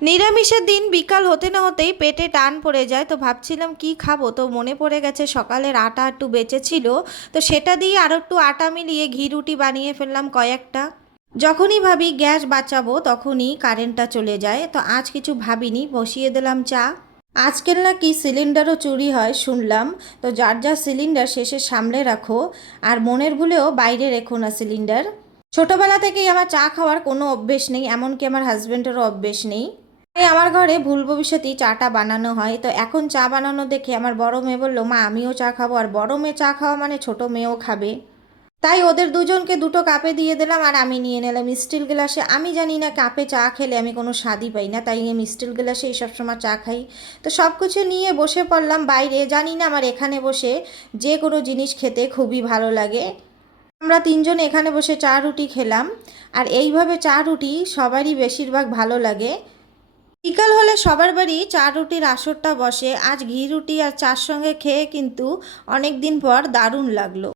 নিরামিষের দিন বিকাল হতে না হতেই পেটে টান পড়ে যায়, তো ভাবছিলাম কি খাবো, তো মনে পড়ে গেছে সকালের আটা একটু বেঁচে ছিল, তো সেটা দিয়ে আরও একটু আটা মিলিয়ে ঘি রুটি বানিয়ে ফেললাম কয়েকটা। যখনই ভাবি গ্যাস বাঁচাবো তখনই কারেন্টটা চলে যায়, তো আজ কিছু ভাবিনি, বসিয়ে দিলাম চা। আজকাল নাকি সিলিন্ডারও চুরি হয় শুনলাম, তো যার যার সিলিন্ডার শেষে সামলে রাখো, আর মনের ভুলেও বাইরে রেখো না সিলিন্ডার। ছোটবেলা থেকেই আমার চা খাওয়ার কোনো অভ্যেস নেই, এমনকি আমার হাজব্যান্ডেরও অভ্যেস নেই। তাই আমার ঘরে ভুল ভবিষ্যতেই চাটা বানানো হয়, তো এখন চা বানানো দেখে আমার বড় মেয়ে বললো, মা আমিও চা খাবো, আর বড় মেয়ে চা খাওয়া মানে ছোট মেয়েও খাবে। তাই ওদের দুজনকে দুটো কাপে দিয়ে দিলাম, আর আমি নিয়ে নিলাম স্টিল গ্লাসে। আমি জানি না কাপে চা খেলে আমি কোনো স্বাদই পাই না, তাই আমি স্টিল গ্লাসেই সবসময় চা খাই। তো সব কিছু নিয়ে বসে পড়লাম বাইরে, জানি না আমার এখানে বসে যে কোনো জিনিস খেতে খুবই ভালো লাগে। আমরা তিনজন এখানে বসে চা রুটি খেলাম, আর এইভাবে চা রুটি সবারই বেশিরভাগ ভালো লাগে। বিকাল হলে সবার বাড়ি চা রুটির আসরটা বসে। আজ ঘি রুটি আর চার সঙ্গে খেয়ে কিন্তু অনেক দিন পর দারুণ লাগলো।